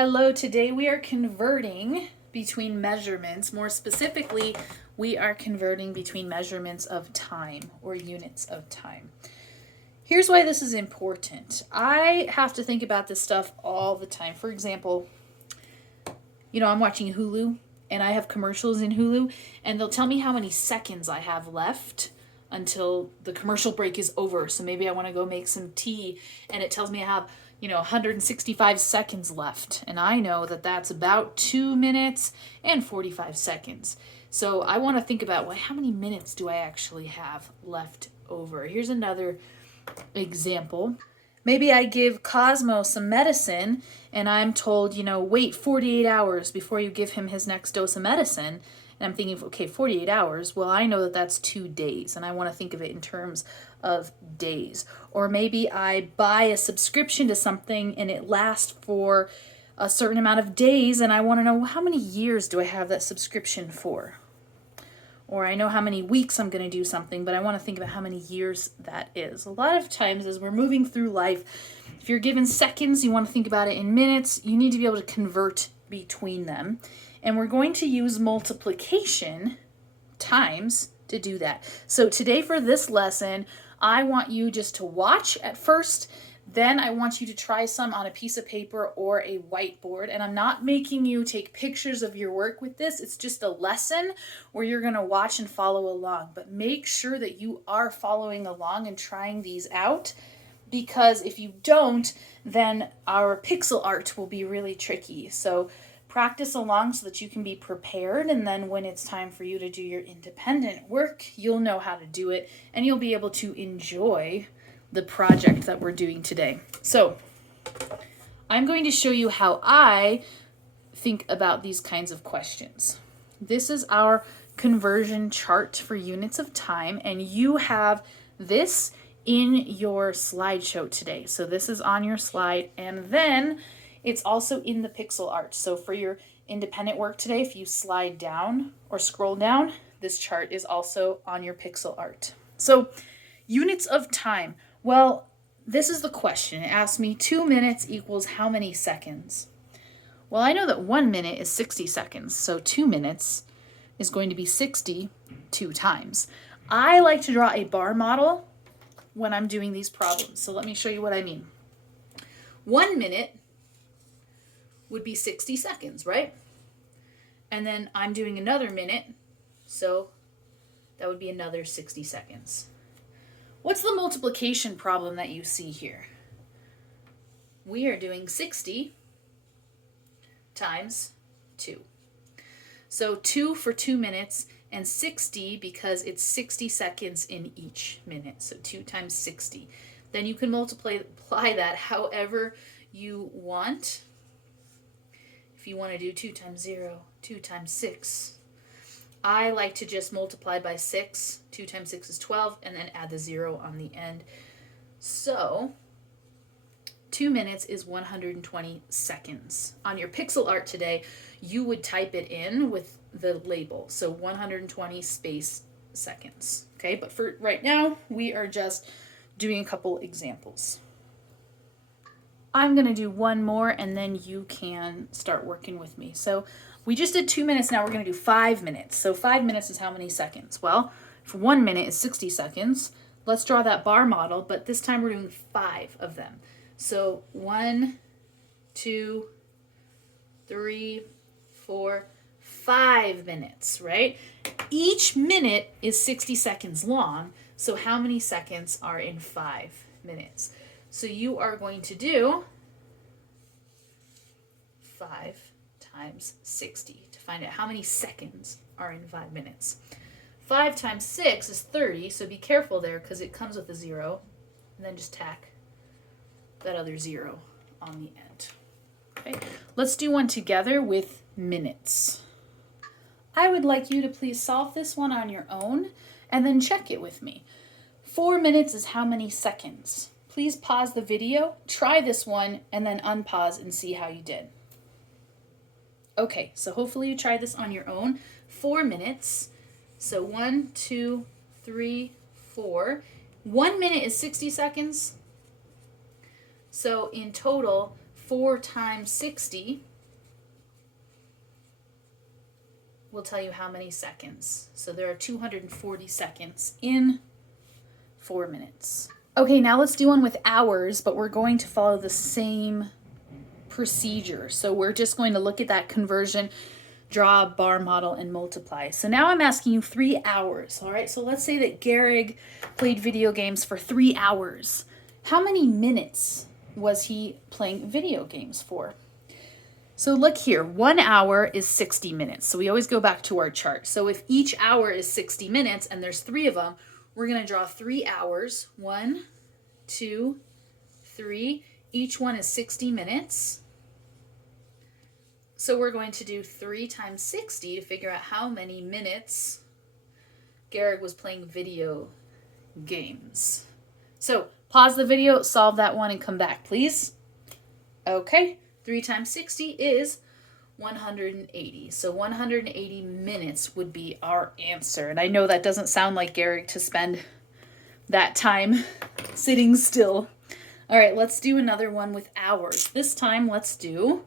Hello, today we are converting between measurements. More specifically, we are converting between measurements of time or units of time. Here's why this is important. I have to think about this stuff all the time. For example, I'm watching Hulu and I have commercials in Hulu and they'll tell me how many seconds I have left until the commercial break is over. So maybe I want to go make some tea and it tells me I have 165 seconds left. And I know that that's about 2 minutes and 45 seconds. So I want to think about, well, how many minutes do I actually have left over? Here's another example. Maybe I give Cosmo some medicine and I'm told, wait 48 hours before you give him his next dose of medicine. And I'm thinking, okay, 48 hours. Well, I know that that's 2 days and I want to think of it in terms of days. Or maybe I buy a subscription to something and it lasts for a certain amount of days and I want to know how many years do I have that subscription for? Or I know how many weeks I'm going to do something, but I want to think about how many years that is. A lot of times as we're moving through life, if you're given seconds, you want to think about it in minutes, you need to be able to convert between them. And we're going to use multiplication times to do that. So today for this lesson, I want you just to watch at first. Then I want you to try some on a piece of paper or a whiteboard. And I'm not making you take pictures of your work with this. It's just a lesson where you're going to watch and follow along. But make sure that you are following along and trying these out. Because if you don't, then our pixel art will be really tricky. So practice along so that you can be prepared. And then when it's time for you to do your independent work, you'll know how to do it. And you'll be able to enjoy the project that we're doing today. So I'm going to show you how I think about these kinds of questions. This is our conversion chart for units of time, and you have this in your slideshow today. So this is on your slide, and then it's also in the pixel art. So for your independent work today, if you slide down or scroll down, this chart is also on your pixel art. So units of time. Well, this is the question. It asks me 2 minutes equals how many seconds? Well, I know that 1 minute is 60 seconds, so 2 minutes is going to be 60 2 times. I like to draw a bar model when I'm doing these problems, so let me show you what I mean. 1 minute would be 60 seconds, right? And then I'm doing another minute, so that would be another 60 seconds. What's the multiplication problem that you see here? We are doing 60 times 2. So 2 for 2 minutes and 60 because it's 60 seconds in each minute. So 2 times 60. Then you can multiply that however you want. If you want to do 2 times 0, 2 times 6. I like to just multiply by 6. 2 times 6 is 12, and then add the 0 on the end. So 2 minutes is 120 seconds. On your pixel art today, you would type it in with the label. So 120 space seconds. Okay, but for right now, we are just doing a couple examples. I'm going to do one more and then you can start working with me. So we just did 2 minutes, now we're going to do 5 minutes. So 5 minutes is how many seconds? Well, for 1 minute is 60 seconds. Let's draw that bar model, but this time we're doing 5 of them. So 1, 2, 3, 4, 5 minutes, right? Each minute is 60 seconds long, so how many seconds are in 5 minutes? So you are going to do 5 times 60 to find out how many seconds are in 5 minutes. 5 times 6 is 30, so be careful there because it comes with a 0, and then just tack that other 0 on the end. Okay, let's do one together with minutes. I would like you to please solve this one on your own and then check it with me. 4 minutes is how many seconds? Please pause the video, try this one, and then unpause and see how you did. Okay, so hopefully you try this on your own. 4 minutes. So 1, 2, 3, 4. 1 minute is 60 seconds. So in total, 4 times 60 will tell you how many seconds. So there are 240 seconds in 4 minutes. Okay, now let's do one with hours, but we're going to follow the same procedure. So we're just going to look at that conversion, draw a bar model, and multiply. So now I'm asking you 3 hours, all right? So let's say that Gehrig played video games for 3 hours. How many minutes was he playing video games for? So look here, 1 hour is 60 minutes. So we always go back to our chart. So if each hour is 60 minutes and there's 3 of them, we're going to draw 3 hours. 1, 2, 3. Each one is 60 minutes. So we're going to do 3 times 60 to figure out how many minutes Gehrig was playing video games. So pause the video, solve that one, and come back, please. Okay. 3 times 60 is 180. So 180 minutes would be our answer. And I know that doesn't sound like Gehrig to spend that time sitting still. All right, let's do another one with hours. This time, let's do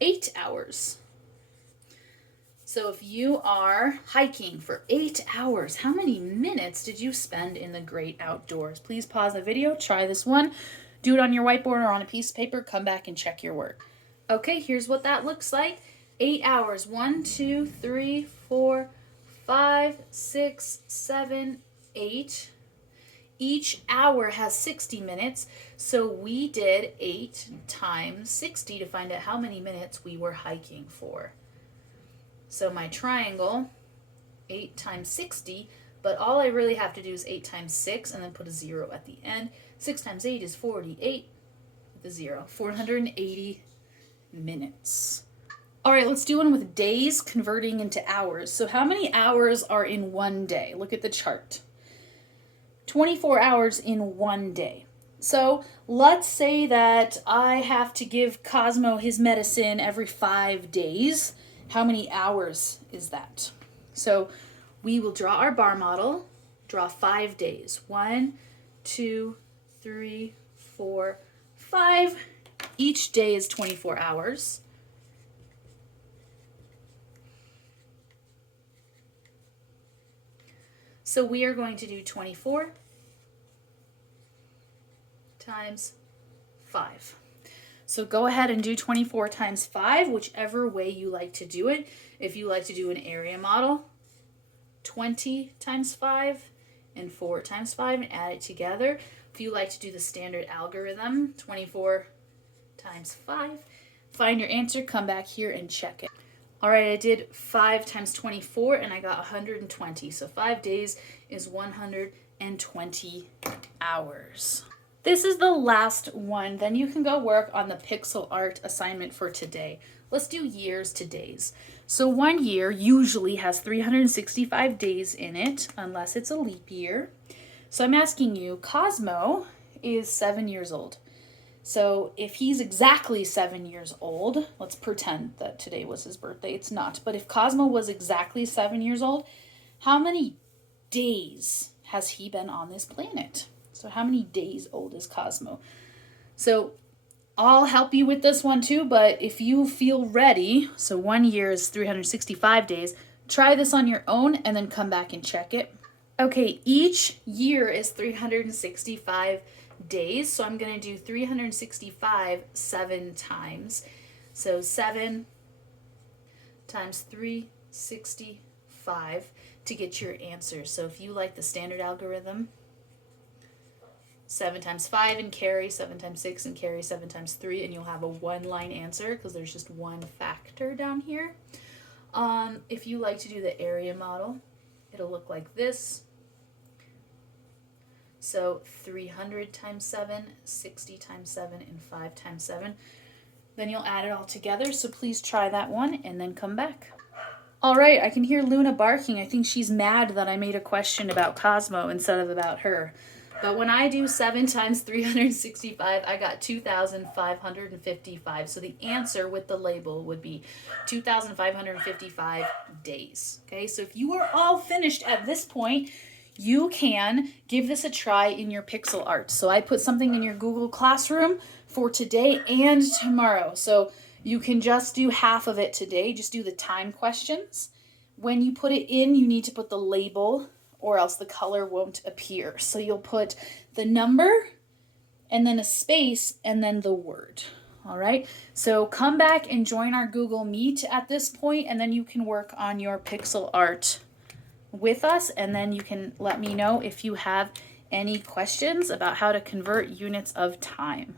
8 hours. So if you are hiking for 8 hours, how many minutes did you spend in the great outdoors? Please pause the video, try this one. Do it on your whiteboard or on a piece of paper. Come back and check your work. Okay, here's what that looks like. 8 hours. 1, 2, 3, 4, 5, 6, 7, 8. Each hour has 60 minutes, so we did 8 times 60 to find out how many minutes we were hiking for. So my triangle, 8 times 60, but all I really have to do is 8 times 6 and then put a 0 at the end. 6 times 8 is 48 with a 0. 480 minutes. All right, let's do one with days converting into hours. So how many hours are in one day? Look at the chart. 24 hours in one day. So let's say that I have to give Cosmo his medicine every 5 days. How many hours is that? So we will draw our bar model, draw 5 days. 1, 2, 3, 4, 5. Each day is 24 hours. So we are going to do 24 times 5. So go ahead and do 24 times 5, whichever way you like to do it. If you like to do an area model, 20 times 5 and 4 times 5 and add it together. If you like to do the standard algorithm, 24 times 5, find your answer, come back here and check it. All right, I did 5 times 24 and I got 120. So 5 days is 120 hours. This is the last one. Then you can go work on the pixel art assignment for today. Let's do years to days. So 1 year usually has 365 days in it, unless it's a leap year. So I'm asking you, Cosmo is 7 years old. So if he's exactly 7 years old, let's pretend that today was his birthday. It's not. But if Cosmo was exactly 7 years old, how many days has he been on this planet? So how many days old is Cosmo? So I'll help you with this one too, but if you feel ready, so 1 year is 365 days, try this on your own and then come back and check it. Okay, each year is 365 days, so I'm going to do 365 7 times. So 7 times 365 to get your answer. So if you like the standard algorithm, 7 times 5 and carry, 7 times 6 and carry, 7 times 3, and you'll have a one-line answer because there's just one factor down here. If you like to do the area model, it'll look like this. So 300 times 7, 60 times 7, and 5 times 7. Then you'll add it all together, so please try that one and then come back. All right, I can hear Luna barking. I think she's mad that I made a question about Cosmo instead of about her. But when I do 7 times 365, I got 2,555. So the answer with the label would be 2,555 days. Okay, so if you are all finished at this point, you can give this a try in your pixel art. So I put something in your Google Classroom for today and tomorrow. So you can just do half of it today. Just do the time questions. When you put it in, you need to put the label or else the color won't appear. So you'll put the number and then a space and then the word. All right. So come back and join our Google Meet at this point, and then you can work on your pixel art with us, and then you can let me know if you have any questions about how to convert units of time.